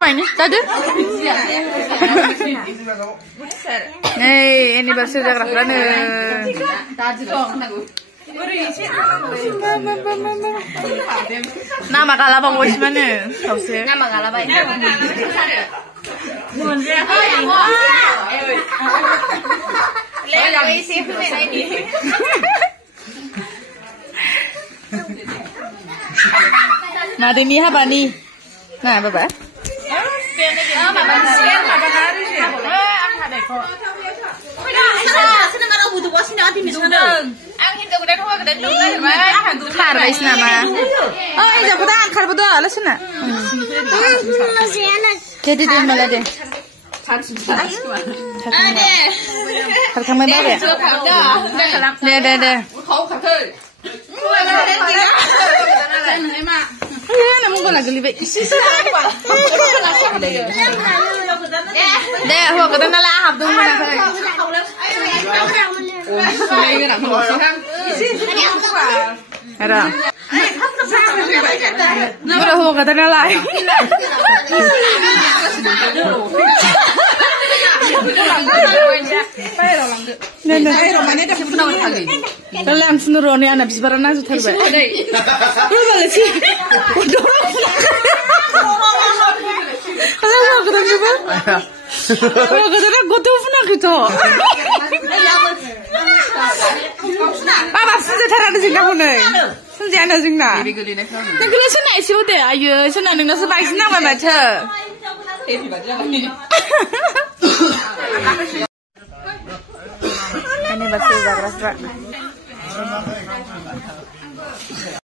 Ini tadi. Nih, anniversary jaga nih. Nama kalapa bos mana? Tahu nama kalapa ini. Nah, ini apa nih? Nah, apa? Harus nama. Oh, ini jago dah, kalau betul, alasan nak. Jadi dia malah deh. Kalau kamu dah deh. Deh. Namun kau lagi lebih. Deh, aku kata nala habis mana kau? Ada. Udah aku kata nala. Langsung nurani anak bisa berenang sudah terbaik. Berapa sih? Kalau aku kata apa? Kalau kata aku tuh pernah gitu. Papa sudah terada sih kamu nih. Sudah ada sih nak. Negeri sana isi udah ayo sana negeri sebaik sana mana baca. Ini bahasa Jakarta.